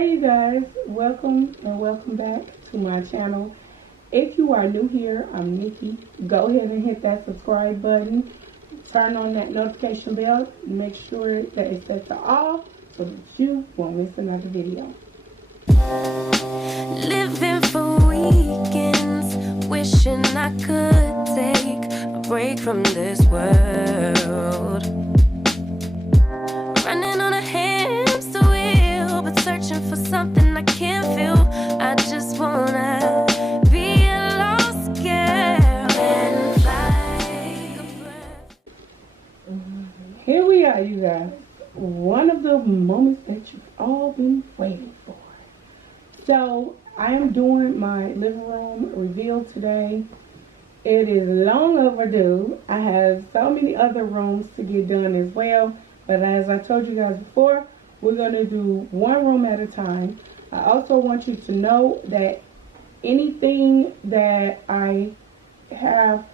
Hey you guys, welcome and welcome back to my channel. If you are new here, I'm Nikki. Go ahead and hit that subscribe button. Turn on that notification bell. Make sure that it's set to all so that you won't miss another video. Living for weekends, wishing I could take a break from this world. Running on a hamster wheel, but searching for something I can't feel. I just wanna be a lost girl and fly like a bird. Here we are, you guys. One of the moments that you've all been waiting for. So, I am doing my living room reveal today. It is long overdue. I have so many other rooms to get done as well. But as I told you guys before, we're going to do one room at a time. I also want you to know that anything that I have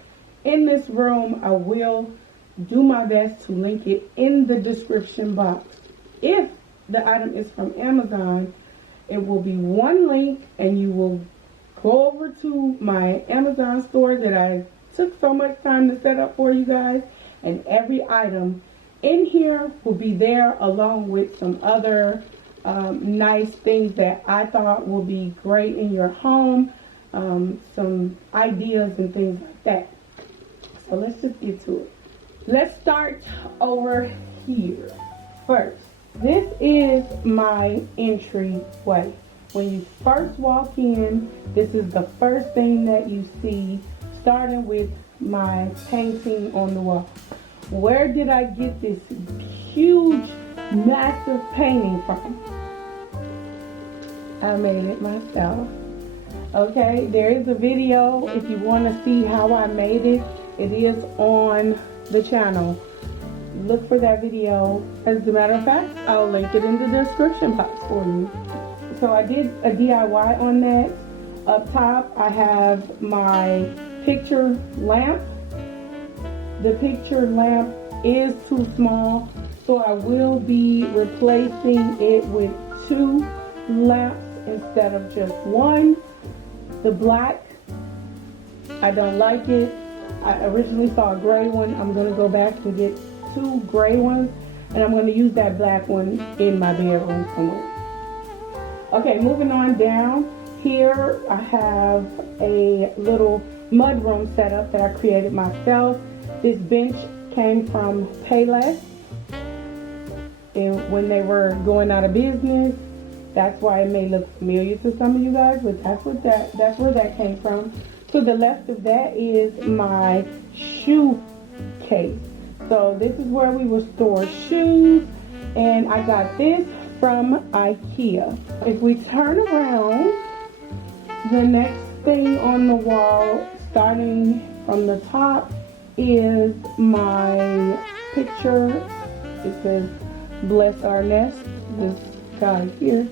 in this room, I will do my best to link it in the description box. If the item is from Amazon, it will be one link and you will go over to my Amazon store that I took so much time to set up for you guys, and every item in here will be there along with some other nice things that I thought will be great in your home, some ideas and things like that. So let's just get to it. Let's start over here first. This is my entryway. When you first walk in, this is the first thing that you see, starting with my painting on the wall. Where did I get this huge, massive painting from? I made it myself. Okay, there is a video if you want to see how I made it. It is on the channel. Look for that video. As a matter of fact, I'll link it in the description box for you. So I did a DIY on that. Up top, I have my picture lamp. The picture lamp is too small, so I will be replacing it with 2 lamps instead of just one. The black, I don't like it. I originally saw a gray one. I'm going to go back and get 2 gray ones, and I'm going to use that black one in my bedroom somewhere. Okay, moving on down here, I have a little mudroom setup that I created myself. This bench came from Payless, and when they were going out of business, that's why it may look familiar to some of you guys, but that's where that came from. To the left of that is my shoe case. So this is where we will store shoes, and I got this from IKEA. If we turn around, the next thing on the wall, starting from the top, is my picture. It says bless our nest, this guy here.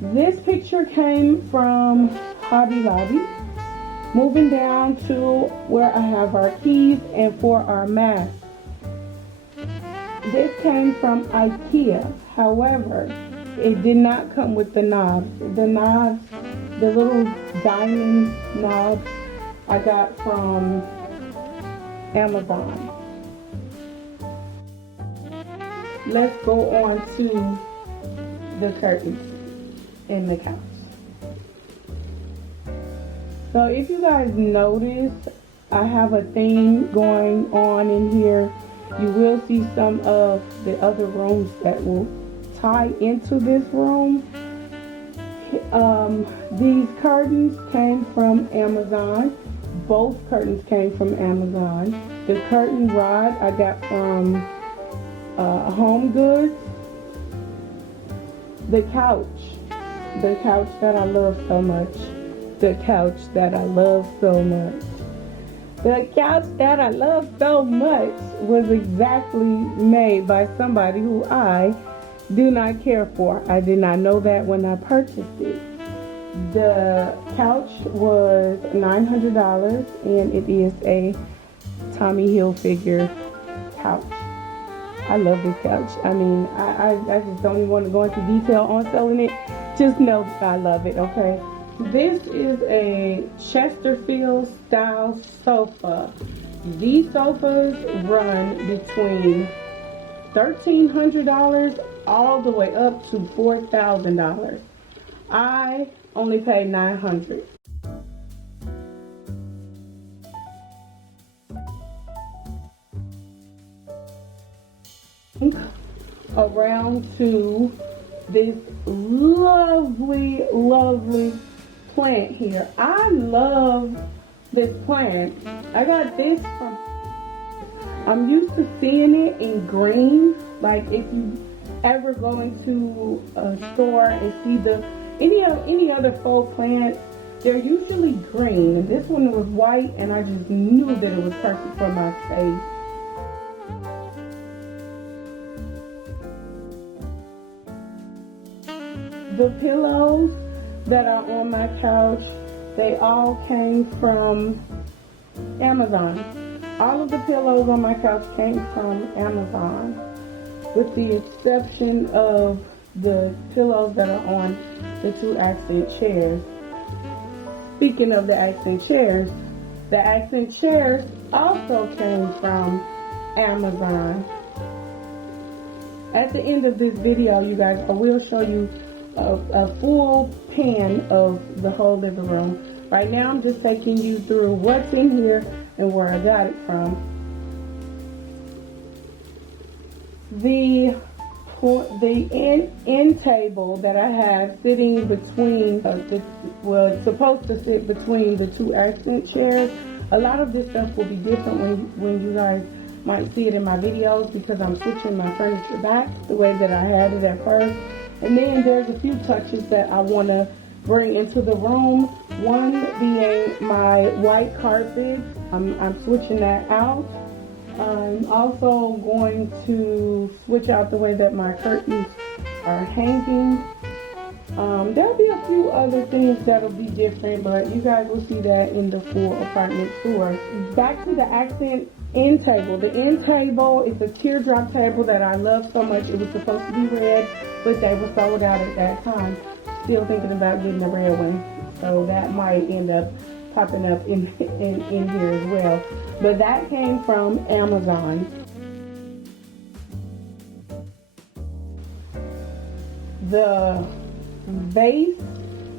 This picture came from Hobby Lobby. Moving down to where I have our keys and for our mask. This came from IKEA. However, it did not come with the knobs. The knobs, the little diamond knobs, I got from Amazon. Let's go on to the curtains in the couch. So if you guys notice, I have a theme going on in here. You will see some of the other rooms that will tie into this room. These curtains came from Amazon. Both curtains came from Amazon. The curtain rod I got from Home Goods. The couch that I love so much. The couch that I love so much. The couch that I love so much was exactly made by somebody who I do not care for. I did not know that when I purchased it. The couch was $900, and it is a Tommy Hilfiger couch. I love this couch. I mean, I just don't even want to go into detail on selling it. Just know that I love it, okay? This is a Chesterfield style sofa. These sofas run between $1,300 all the way up to $4,000. I only paid $900. Around to this lovely, lovely plant here. I love this plant. I got this from, I'm used to seeing it in green. Like if you ever go into a store and see any other faux plants, they're usually green. And this one was white, and I just knew that it was perfect for my space. The pillows that are on my couch, they all came from Amazon. All of the pillows on my couch came from Amazon, with the exception of the pillows that are on the two accent chairs. Speaking of the accent chairs also came from Amazon. At the end of this video, you guys, I will show you a full pan of the whole living room. Right now I'm just taking you through what's in here and where I got it from. The end table that I have sitting between it's supposed to sit between the two accent chairs. A lot of this stuff will be different when you guys might see it in my videos, because I'm switching my furniture back the way that I had it at first. And then there's a few touches that I want to bring into the room. One being my white carpet. I'm switching that out. I'm also going to switch out the way that my curtains are hanging. There'll be a few other things that'll be different, but you guys will see that in the full apartment tour. Back to the accent end table. The end table is a teardrop table that I love so much. It was supposed to be red, but they were sold out at that time. Still thinking about getting a red one, so that might end up popping up in here as well. But that came from Amazon. The vase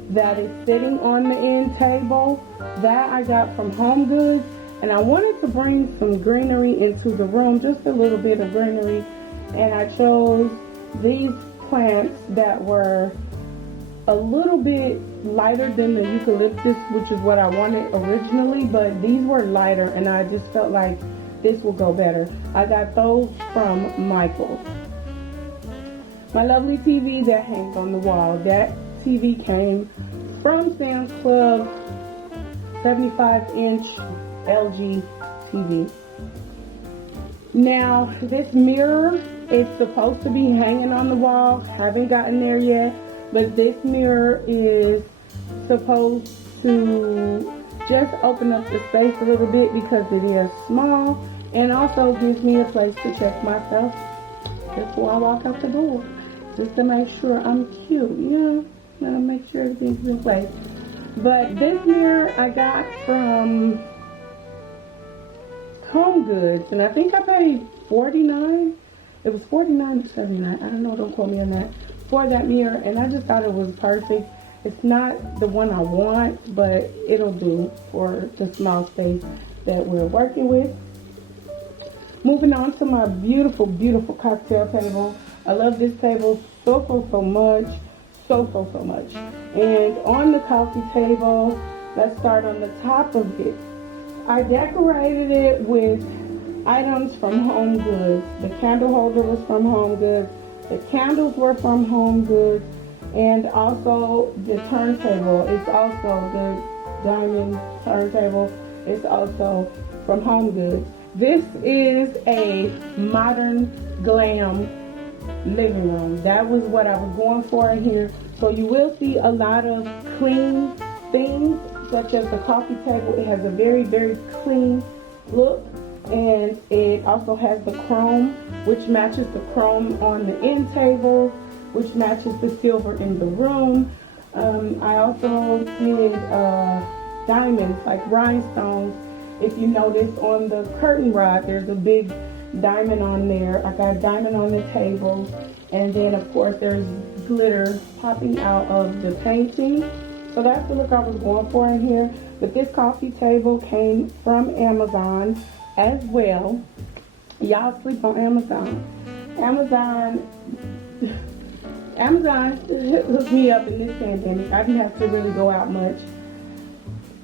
that is sitting on the end table, that I got from Home Goods, and I wanted to bring some greenery into the room, just a little bit of greenery, and I chose these plants that were a little bit lighter than the eucalyptus, which is what I wanted originally, but these were lighter, and I just felt like this will go better. I got those from Michael's. My lovely TV that hangs on the wall, that TV came from Sam's Club, 75-inch LG TV. Now, this mirror is supposed to be hanging on the wall. Haven't gotten there yet, but this mirror is supposed to just open up the space a little bit because it is small, and also gives me a place to check myself before I walk out the door, just to make sure I'm cute, you know, gotta make sure everything's in place. But this mirror I got from Home Goods, and I think I paid $49. It was $49 or $79. I don't know, don't quote me on that, for that mirror, and I just thought it was perfect. It's not the one I want, but it'll do for the small space that we're working with. Moving on to my beautiful, beautiful cocktail table. I love this table so much. So much. And on the coffee table, let's start on the top of it. I decorated it with items from Home Goods. The candle holder was from Home Goods. The candles were from Home Goods. And also the turntable is also the diamond turntable. It's also from Home Goods. This is a modern glam living room. That was what I was going for in here. So you will see a lot of clean things, such as the coffee table. It has a very, very clean look. and it also has the chrome, which matches the chrome on the end table, which matches the silver in the room. I also did diamonds, like rhinestones. If you notice on the curtain rod, there's a big diamond on there. I got a diamond on the table, and then of course there's glitter popping out of the painting. So that's the look I was going for in here. But this coffee table came from Amazon as well. Y'all sleep on Amazon. Amazon hooked me up in this pandemic. I didn't have to really go out much.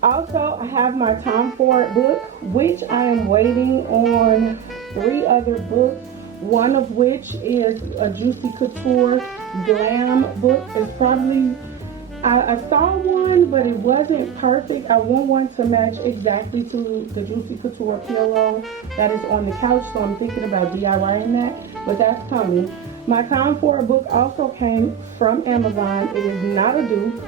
Also, I have my Tom Ford book, which I am waiting on 3 other books. One of which is a Juicy Couture Glam book. It's probably, I saw one, but it wasn't perfect. I want one to match exactly to the Juicy Couture pillow that is on the couch, so I'm thinking about DIYing that, but that's coming. My Tom Ford book also came from Amazon. It is not a dupe.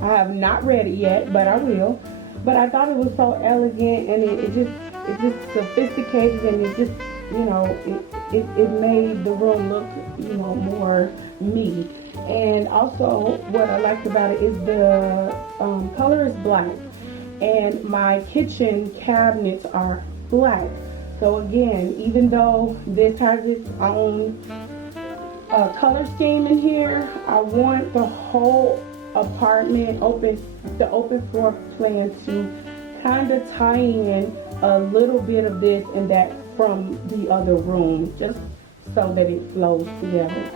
I have not read it yet, but I will. But I thought it was so elegant, and it's just sophisticated, and it just, you know, it made the room look, you know, more me. And also what I liked about it is the color is black, and my kitchen cabinets are black. So again, even though this has its own color scheme in here, I want the whole apartment, the open floor plan to kind of tie in a little bit of this and that from the other room, just so that it flows together.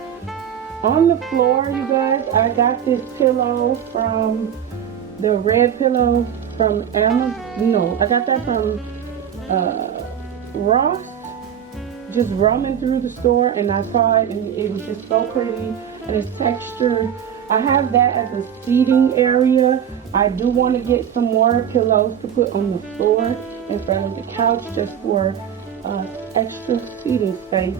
On the floor, you guys, I got this pillow from the red pillow from Amazon. No, I got that from Ross. Just roaming through the store, and I saw it, and it was just so pretty, and it's textured. I have that as a seating area. I do want to get some more pillows to put on the floor in front of the couch, just for extra seating space.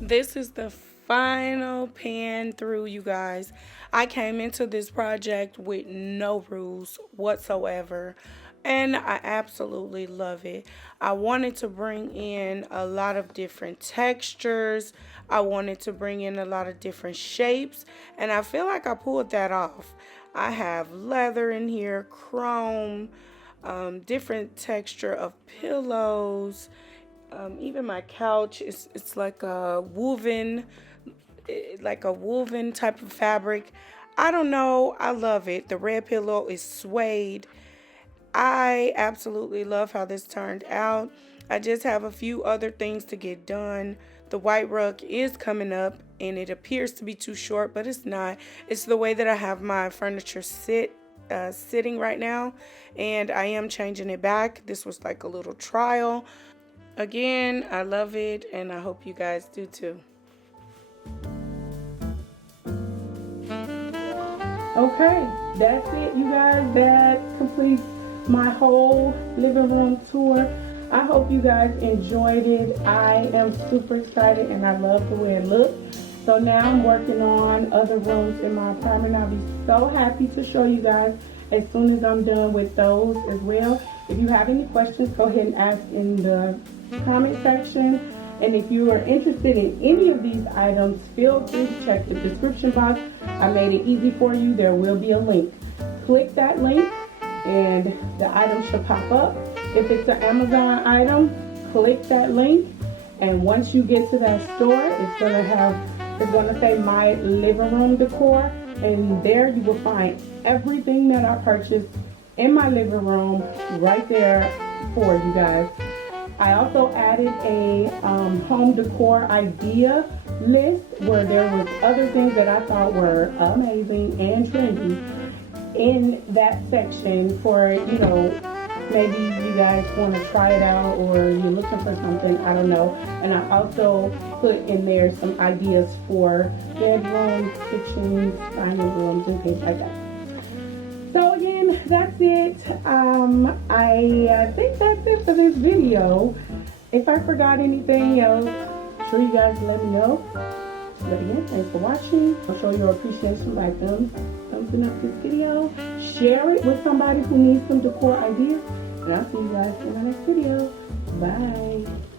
This is the final pan through, you guys. I came into this project with no rules whatsoever, and I absolutely love it. I wanted to bring in a lot of different textures. I wanted to bring in a lot of different shapes, and I feel like I pulled that off. I have leather in here, chrome, different texture of pillows. Even my couch it's like a woven type of fabric. I don't know, I love it. The red pillow is suede. I absolutely love how this turned out. I just have a few other things to get done. The white rug is coming up, and it appears to be too short, but it's not. It's the way that I have my furniture sitting right now, and I am changing it back. This was like a little trial. Again, I love it, and I hope you guys do too. Okay, that's it, you guys. That completes my whole living room tour. I hope you guys enjoyed it. I am super excited, and I love the way it looks. So now I'm working on other rooms in my apartment. I'll be so happy to show you guys as soon as I'm done with those as well. If you have any questions, go ahead and ask in the comment section, and if you are interested in any of these items, feel free to check the description box. I made it easy for you. There will be a link. Click that link and the item should pop up. If it's an Amazon item, click that link, and once you get to that store, it's gonna say My Living Room Decor, and there you will find everything that I purchased in my living room right there for you guys. I also added a home decor idea list where there was other things that I thought were amazing and trendy in that section for, you know, maybe you guys want to try it out, or you're looking for something, I don't know. And I also put in there some ideas for bedrooms, kitchens, dining rooms, and things like that. So again, that's it. I think that's it for this video. If I forgot anything else, I'm sure you guys let me know. But again, thanks for watching. I'll show your appreciation by thumbsing up this video. Share it with somebody who needs some decor ideas. And I'll see you guys in the next video. Bye.